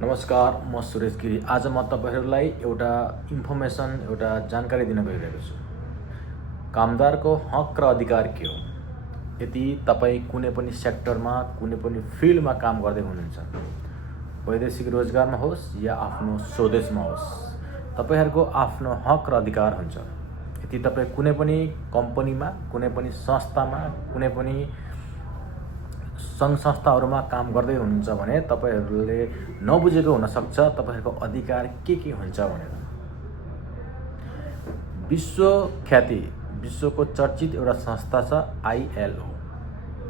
नमस्कार, म सुरेश गिरी। आज म तपाईहरुलाई एउटा इन्फर्मेसन, एउटा जानकारी दिन गइरहेको छु। कामदारको हक र अधिकार के हो? यदि तपाई कुनै पनि सेक्टरमा, कुनै पनि फिल्डमा काम गर्दै हुनुहुन्छ, वैदेशिक रोजगारमा होस् या आफ्नो स्वदेशमा होस्, तपाईहरुको आफ्नो हक र अधिकार हुन्छ। यदि तपाई कुनै पनि कम्पनीमा, कुनै पनि संस्थामा, कुनै पनि संघ संस्थाहरुमा काम गर्दै हुनुहुन्छ भने तपाईहरुले नबुझेको हुन सक्छ तपाईहरुको अधिकार के हुन्छ भनेर। विश्वको चर्चित एउटा संस्था छ ILO,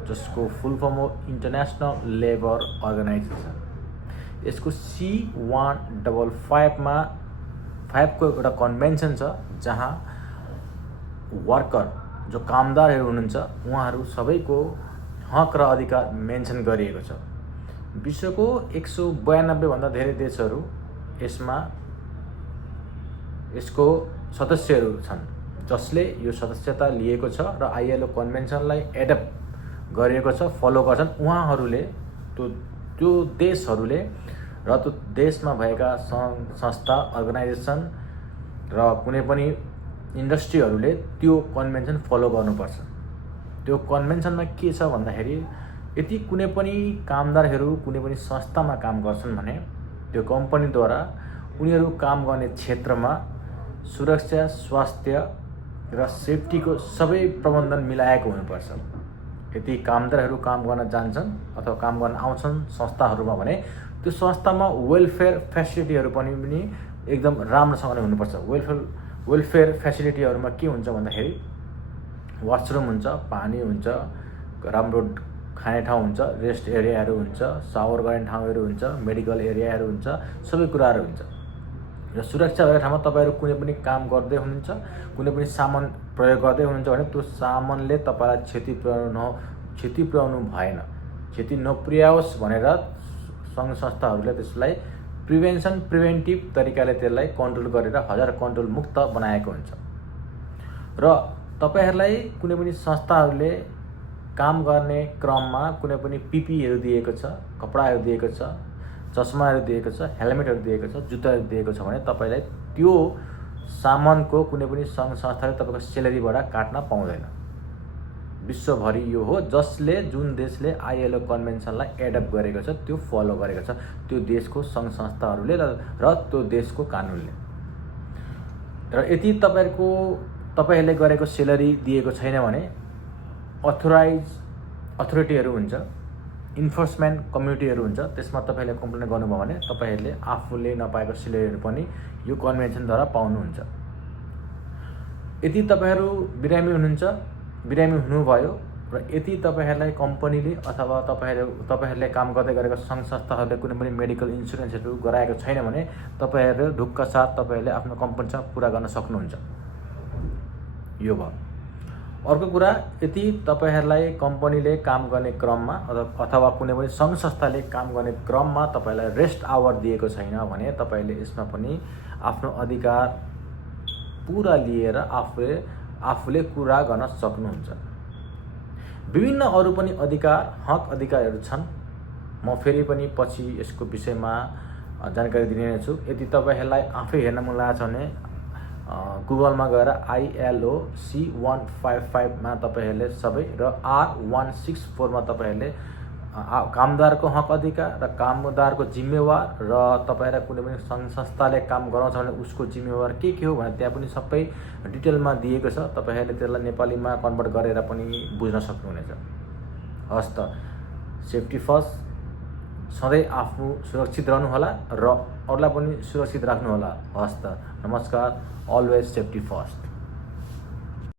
जसको फुल फर्म हो इन्टरनेशनल लेबर अर्गनाइजेसन। यसको C155 मा 5 को एउटा कन्भेन्सन छ जहाँ वर्कर जो कामदारहरु हुनुहुन्छ उहाँहरु सबैको हक र अधिकार मेन्सन गरिएको छ। विश्वको 192 भन्दा धेरै देशहरु यसको सदस्यहरु छन्, जसले यो सदस्यता लिएको छ र ILO कन्भेन्सनलाई एडप्ट गरिएको छ, फलो गर्छन्। उहाँहरुले त्यो देशहरुले र त्यो देशमा भएका संस्था, अर्गनाइजेसन र कुनै पनि इन्डस्ट्रीहरुले त्यो कन्भेन्सन फलो गर्नुपर्छ। त्यो कन्भेन्सनमा के छ भन्दाखेरि यदि कुनै पनि कामदारहरु कुनै पनि संस्थामा काम गर्छन् भने त्यो कम्पनीद्वारा उनीहरु काम गर्ने क्षेत्रमा सुरक्षा, स्वास्थ्य र सेफ्टीको सबै प्रबन्धन मिलाएको हुनुपर्छ। यदि कामदारहरु काम गर्न जान्छन् अथवा काम गर्न आउँछन् संस्थाहरुमा भने त्यो संस्थामा वेलफेयर फेसिलिटीहरु पनि एकदम राम्रोसँगले हुनुपर्छ। वेलफेयर फेसिलिटीहरुमा के हुन्छ भन्दाखेरि वाशरुम हुन्छ, पानी हुन्छ, राम्रो खाने ठाउँ हुन्छ, रेस्ट एरियाहरु हुन्छ, शावर गर्ने ठाउँहरु हुन्छ, मेडिकल एरियाहरु हुन्छ, सबै कुराहरु हुन्छ। र सुरक्षा भएको ठाउँमा तपाईहरु कुनै पनि काम गर्दै हुनुहुन्छ, कुनै पनि सामान प्रयोग गर्दै हुनुहुन्छ भने त्यो सामानले तपाईलाई क्षति पुर्याउनु भएन। क्षति नपुर्याओस् भनेर संघ संस्थाहरुले त्यसलाई प्रिभेन्टिभ तरिकाले त्यसलाई कन्ट्रोल गरेर हजार कन्ट्रोल मुक्त बनाएको हुन्छ। र तपाईहरुलाई कुनै पनि संस्थाहरुले काम गर्ने क्रममा कुनै पनि PPEहरु दिएको छ, कपडाहरु दिएको छ, चस्माहरु दिएको छ, हेलमेटहरु दिएको छ, जुत्ताहरु दिएको छ भने तपाईलाई त्यो सामानको कुनै पनि संघ संस्थाले तपाईको सेलेरीबाट काट्न पाउँदैन। विश्वभरि यो हो जुन देशले ILO कन्भेन्सनलाई एडप्ट गरेको छ, त्यो फलो गरेको छ, त्यो देशको संघ संस्थाहरुले र त्यो देशको कानुनले। र यदि तपाईहरुले गरेको सेलेरी दिएको छैन भने अथोरिटीहरु हुन्छ, इन्फोर्समेन्ट कम्युनिटीहरु हुन्छ, त्यसमा तपाईहरुले कम्प्लेन गर्नुभयो भने तपाईहरुले आफूले नपाएको सेलेरीहरु पनि यो कन्भेन्सनद्वारा पाउनुहुन्छ। यदि तपाईहरु बिरामी हुनुहुन्छ, बिरामी हुनुभयो र यदि तपाईहरुलाई कम्पनीले अथवा तपाईहरुले काम गर्दै गरेको संघ संस्थाहरुले कुनै पनि मेडिकल इन्स्योरेन्सहरु गराएको छैन भने तपाईहरुले ढुक्क साथ तपाईहरुले आफ्नो कम्पनीसँग कुरा गर्न सक्नुहुन्छ। यो भयो। अर्को कुरा, यदि तपाईहरुलाई कम्पनीले काम गर्ने क्रममा अथवा कुनै पनि संघ संस्थाले काम गर्ने क्रममा तपाईलाई रेस्ट आवर दिएको छैन भने तपाईले यसमा पनि आफ्नो अधिकार पूरा लिएर आफूले कुरा गर्न सक्नुहुन्छ। विभिन्न अरु पनि अधिकारहरु छन्। म फेरि पनि पछि यसको विषयमा जानकारी दिने छु। यदि तपाईहरुलाई आफै हेर्न मन लागेछ भने गुगलमा गएर ILO C155 मा तपाईहरुले सबै र R164 मा तपाईहरुले कामदारको हक अधिकार र कामदारको जिम्मेवार र तपाईहरुलाई कुनै पनि संघ संस्थाले काम गराउँछ भने उसको जिम्मेवार के हो भने त्यहाँ पनि सबै डिटेलमा दिएको छ। तपाईहरुले त्यसलाई नेपालीमा कन्भर्ट गरेर पनि बुझ्न सक्नुहुनेछ। हस् त, सेफ्टी फर्स्ट, सधैँ आफू सुरक्षित रहनु होला र अरूलाई पनि सुरक्षित राख्नु होला। हस् त, नमस्कार, अलवेज सेफ्टी फर्स्ट।